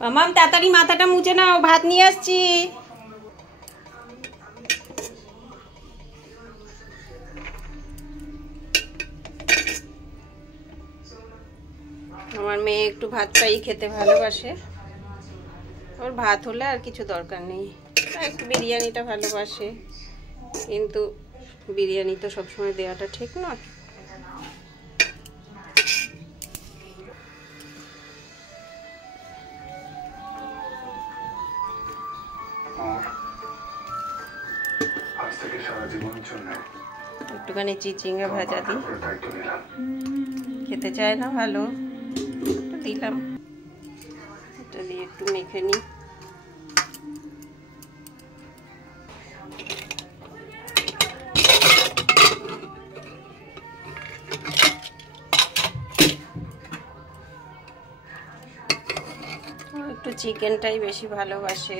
মামাম তাড়াতাড়ি মাথাটা মুছে নাও, ভাত নিয়ে আসছি। আমার মেয়ে একটু ভাতটাই খেতে ভালোবাসে, ওর ভাত হলে আর কিছু দরকার নেই। একটু বিরিয়ানিটা ভালোবাসে, কিন্তু বিরিয়ানি তো সবসময় দেওয়াটা ঠিক নয়। একটুখানি চিচিঙ্গা ভাজা দিই, খেতে চায় না ভালো, দিলাম। এটা দিয়ে একটু মেখে নিই। একটু চিকেনটাই বেশি ভালোবাসে।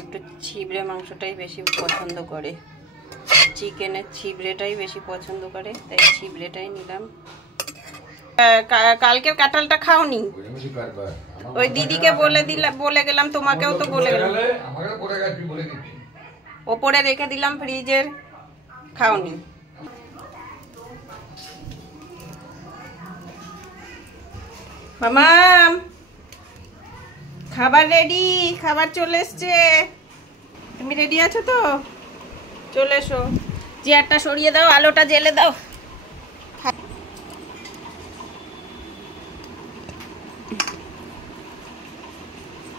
একটু ছিবড়ে মাংসটাই বেশি পছন্দ করে, চিকেনের ছিবড়েটাই বেশি পছন্দ করে, তাই ছিবড়েটাই নিলাম। কালকের কাঁঠালটা খাওনি? ওই দিদিকে বলে গেলাম, তোমাকেও তো বলে গেলাম, ওপরে রেখে দিলাম ফ্রিজের, খাওনি। মামাম খাবার রেডি, খাবার চলে এসছে। তুমি রেডি আছো তো? চলে এসো। চেয়ারটা সরিয়ে দাও, আলোটা জ্বেলে দাও।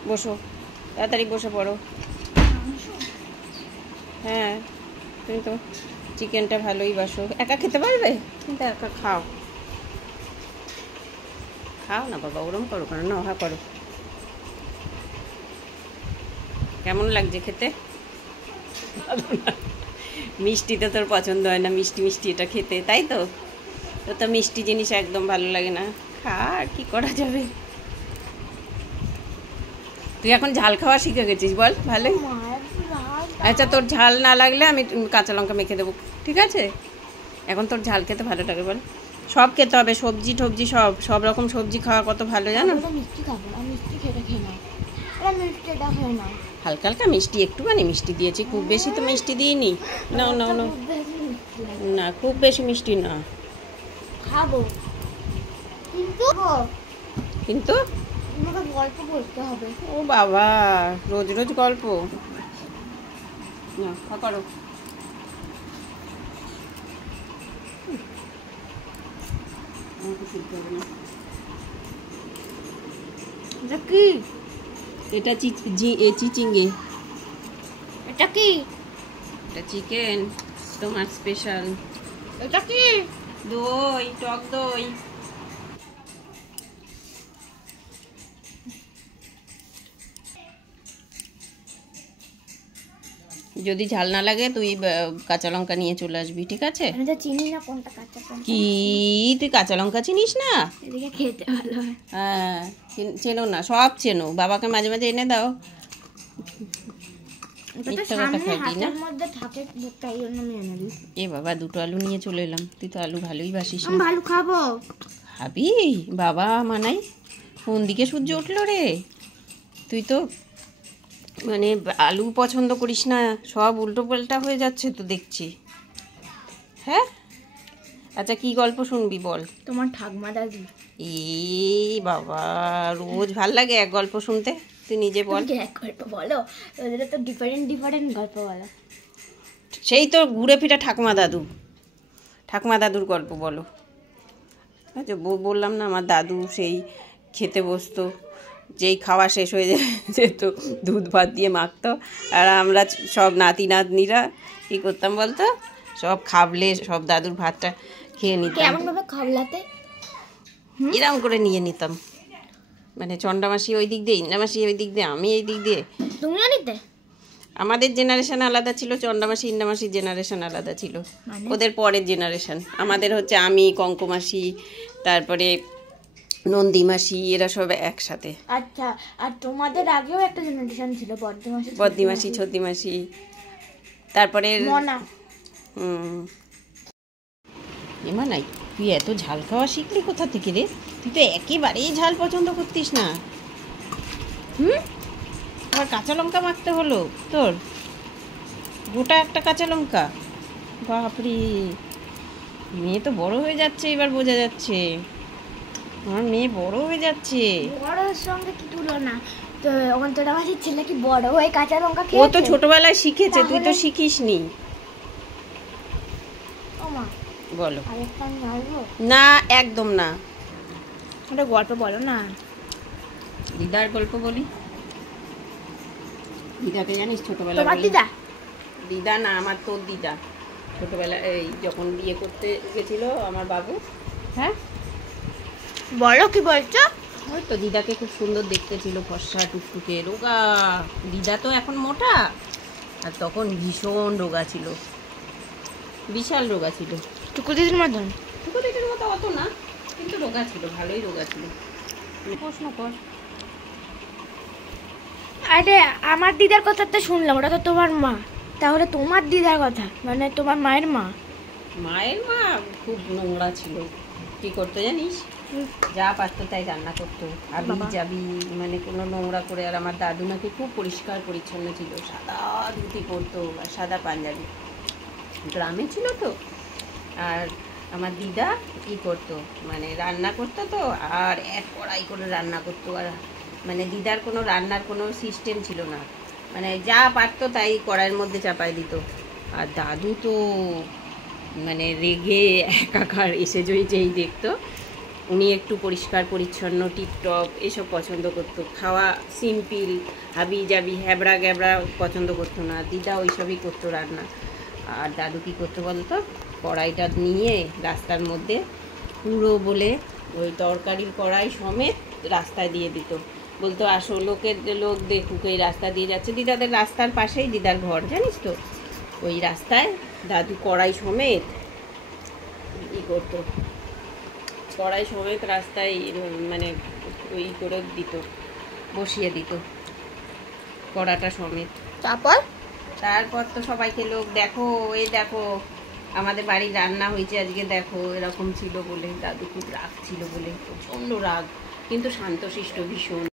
বসো, তাড়াতাড়ি বসে পড়ো। হ্যাঁ, তুমি তো চিকেনটা ভালোই বাসো। একা খেতে পারবে? কিন্তু একা খাও, খাও না বাবা, ওরম করো কেন, না হা করো। কেমন লাগছে খেতে? মিষ্টি তো তোর পছন্দ হয় না, মিষ্টি মিষ্টি এটা খেতে, তাই তো? তোর তো মিষ্টি জিনিস একদম ভালো লাগে না। খা, আর কি করা যাবে। তুই এখন ঝাল খাওয়া শিখে গেছিস, বল? ভালোই। আচ্ছা, তোর ঝাল না লাগলে আমি কাঁচা লঙ্কা মেখে দেবো, ঠিক আছে? এখন তোর ঝাল খেতে ভালো লাগে, বল? সব খেতে হবে, সবজি টবজি সব রকম সবজি খাওয়া কত ভালো, জানো? হালকা হালকা মিষ্টি, একটুখানি মিষ্টি দিয়েছি, খুব বেশি তো মিষ্টি দিইনি। না না না না, খুব বেশি মিষ্টি না। খাবো কিন্তু গল্প করতে হবে। ও বাবা, রোজ রোজ গল্প না, করো। এটা কি? এটা চিচিঙ্গে। এটা কি? এটা চিকেন, তোমার স্পেশাল। এটা কি? দই, টক দই। যদি ঝাল না লাগে তুই কাঁচা লঙ্কা নিয়ে চলে আসবি, ঠিক আছে? আমি তো চিনি না কোনটা কাঁচা কোনটা। কি, তুই কাঁচা লঙ্কা চিনিস না? এদিকে খেতে ভালো হয়। হ্যাঁ, চেনো না, সব চেনো। বাবাকে মাঝে মাঝে এনে দাও। এ বাবা, দুটো আলু নিয়ে চলে এলাম। তুই তো আলু ভালোই বাসিস না। আলু খাবো। খাবি? বাবা মানাই, কোন দিকে সূর্য উঠলো রে? তুই তো মানে আলু পছন্দ করিস না, সব উল্টো পাল্টা হয়ে যাচ্ছে তো দেখছি। হ্যাঁ, আচ্ছা কি গল্প শুনবি বল? তোমার ঠাকুমা দাদু। এই বাবা, রোজ ভাল লাগে এক গল্প শুনতে, তুই নিজে বল। এক গল্প বলো, ওদের তো ডিফারেন্ট ডিফারেন্ট গল্প বলো। সেই তো ঘুরে ফিরে ঠাকুমা দাদুর গল্প বলো। আচ্ছা, বললাম না আমার দাদু সেই খেতে বসতো, যেই খাওয়া শেষ হয়ে যেত দুধ ভাত দিয়ে মাখতো, আর আমরা সব নাতি নাতনিরা কী করতাম বলতো, সব খাবলে সব দাদুর ভাতটা খেয়ে নিতাম। কেমনভাবে খাবলাতে? এরম করে নিয়ে নিতাম, মানে চন্ডামাসি ওই দিক দিয়ে, ইন্দ্রামাসি ওই দিক দিয়ে, আমি এই দিক দিয়ে। তুমিও নিতে? আমাদের জেনারেশন আলাদা ছিল, চন্ডামাসি ইন্দ্রামাসির জেনারেশন আলাদা ছিল, ওদের পরের জেনারেশন। আমাদের হচ্ছে আমি, কঙ্কমাসি, তারপরে নন্দীমাসি, এরা সব একসাথে। আচ্ছা, আর তোমাদের আগেও একটা জেনারেশন ছিল, বদ্দিমাসি, ছদ্দিমাসি, তারপরে মনা। এমা নাই, তুই এত ঝাল খাওয়া শিখলি কোথা থেকে রে? তুই তো একেবারেই ঝাল পছন্দ করতিস না। আবার কাঁচা লঙ্কা মাখতে হলো তোর, গোটা একটা কাঁচা লঙ্কা। বাপরে, মেয়ে তো বড় হয়ে যাচ্ছে, এবার বোঝা যাচ্ছে আমার মেয়ে বড় হয়ে যাচ্ছে। বড়োর সঙ্গে কি তুলনা? তো অন্তরা মাসির ছেলে কি বড় হয়ে কাঁচা লঙ্কা ও খেয়েছে? তো ছোটবেলায় শিখেছে, তুই তো তাহলে- শিখিসনি। ও মা, বলো। আরেকটা আমি বলবো? না, একদম না। একটা গল্প বলো না। দিদার গল্প বলি। দিদাকে জানিস ছোটবেলা? তোমার দিদা? দিদা না, আমার তোর দিদা। ছোটবেলা এই যখন বিয়ে করতে গেছিল আমার বাবু, হ্যাঁ বলো কি বলছো? ওই তো দিদাকে খুব সুন্দর দেখতে ছিল, ফর্সা টুকটুকে রোগা। দিদা তো এখন মোটা, আর তখন ভীষণ রোগা ছিল, বিশাল রোগা ছিল। টুকু দিদির মতন? টুকু দিদির মতো অত না, কিন্তু রোগা ছিল, ভালোই রোগা ছিল। প্রশ্ন কর। আরে আমার দিদার কথা তো শুনলাম, ওটা তো তোমার মা। তাহলে তোমার দিদার কথা মানে তোমার মায়ের মা? মায়ের মা খুব নোংরা ছিল। কি করতো জানিস? যা পারতো তাই রান্না করতো, আবি বাবা। যাবি, মানে কোনো নোংরা করে। আর আমার দাদু নাকি খুব পরিষ্কার পরিচ্ছন্ন ছিল, সাদা ধুতি পরতো আর সাদা পাঞ্জাবি। গ্রামে ছিল তো। আর আমার দিদা কি করতো, মানে রান্না করতো তো, আর এক কড়াই করে রান্না করতো। আর মানে দিদার কোনো রান্নার কোনো সিস্টেম ছিল না, মানে যা পারতো তাই কড়াইয়ের মধ্যে চাপাই দিত। আর দাদু তো মানে রেগে একাকার, এসে যেই দেখতো। উনি একটু পরিষ্কার পরিচ্ছন্ন টিপটপ এসব পছন্দ করতো, খাওয়া সিম্পল হাবি জাবি হ্যাবড়া গ্যাবড়া পছন্দ করতো না। দিদা ওইসবই করতো রান্না। আর দাদু কী করতো বলতো, কড়াইটা নিয়ে রাস্তার মধ্যে পুরো বলে ওই তরকারির কড়াই সমেত রাস্তায় দিয়ে দিত। বলতো আসো, লোক দেখুক এই রাস্তা দিয়ে যাচ্ছে। দিদাদের রাস্তার পাশেই দিদার ঘর, জানিস তো। ওই রাস্তায় দাদু কড়াই সমেত ই করতো, কড়াই সমেত রাস্তায় মানে ওই করে দিত, বসিয়ে দিত কড়াটা সমেত। তারপর তো সবাইকে লোক দেখো, এই দেখো আমাদের বাড়ির রান্না হয়েছে আজকে, দেখো এরকম ছিল বলে। দাদু খুব রাগ ছিল বলে, প্রচণ্ড রাগ, কিন্তু শান্তশিষ্ট ভীষণ।